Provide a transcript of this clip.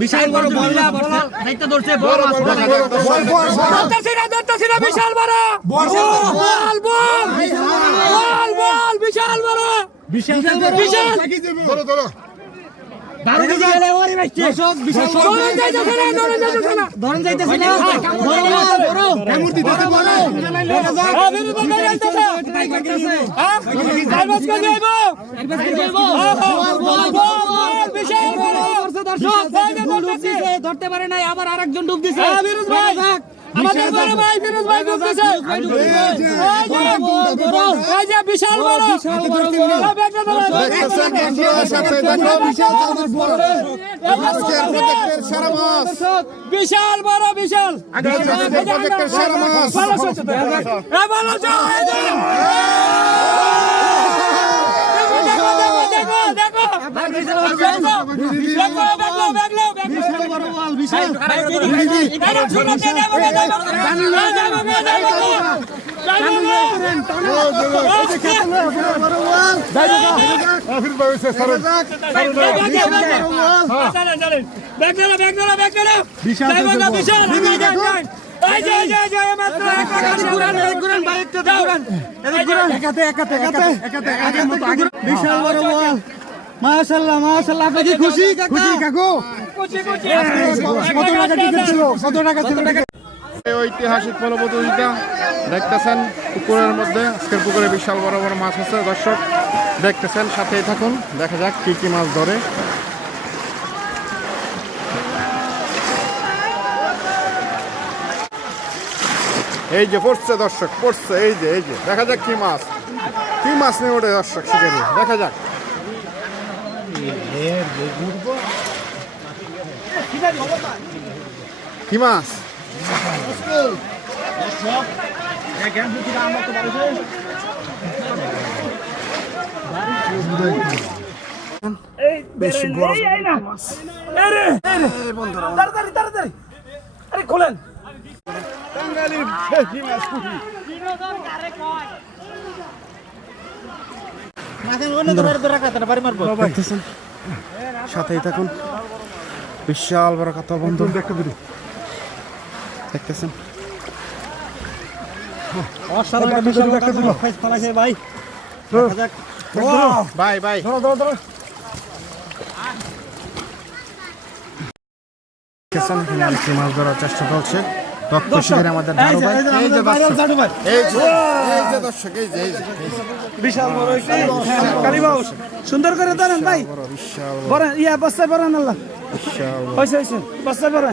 বিশাল বড় বললা দায়িত্ব ধরছে বড় মাছ ধরতেছিনা বিশাল বড় বল বল বল বিশাল বড় বিশাল বিশাল ধরো ধরো দারুণ গেলে ওরে ভাই দর্শক বিশাল ধরন যাইতেছে না ধরন যাইতেছে না বড় বড় কেমন দিতেছে বড় বিরুদ্ধে যাইতেছে হ্যাঁ চারবাস করে যাইব চারবাস করে যাইব বল বল বিশাল বড় দর্শক ধরতে পারে নাই আবার আরেকজন ডুব দিছে বিরুদ্ধ ভাই আমাদের বড় ভাই ফিরোজ ভাই ডুব দিছে এই যে বিশাল বড় বিশাল বড় বিশাল মাশাআল্লাহ মাশাআল্লাহ আপনি কি খুশি কাকা কাকু কত টাকা ছিল এই ঐতিহাসিক পলো প্রতিযোগিতা দেখতেছেন পুকুরের মধ্যে আজকের পুকুরে বিশাল বড় বড় মাছ আছে দর্শক দেখতেছেন সাথেই থাকুন দেখা যাক কি কি মাছ ধরে এই যে পড়ছে দর্শক পড়ছে এই যে দেখা যাক কি মাছ নিয়ে ওঠে দর্শক শিকারি দেখা যাক কি মাছ বেশ বড় মাছ তাড়াতাড়ি আরে খোলেন সাথেই থাকুন বিশাল বড় কাতল বন্ধু দেখতেছেন ভাই ভাই মাছ ধরার চেষ্টা করছে আমাদের বিশাল বড় কালীবাউস সুন্দর করে ধরেন ভাই বড় ইয়া বস্তা বড় আল্লাহ হইছে বস্তা বড়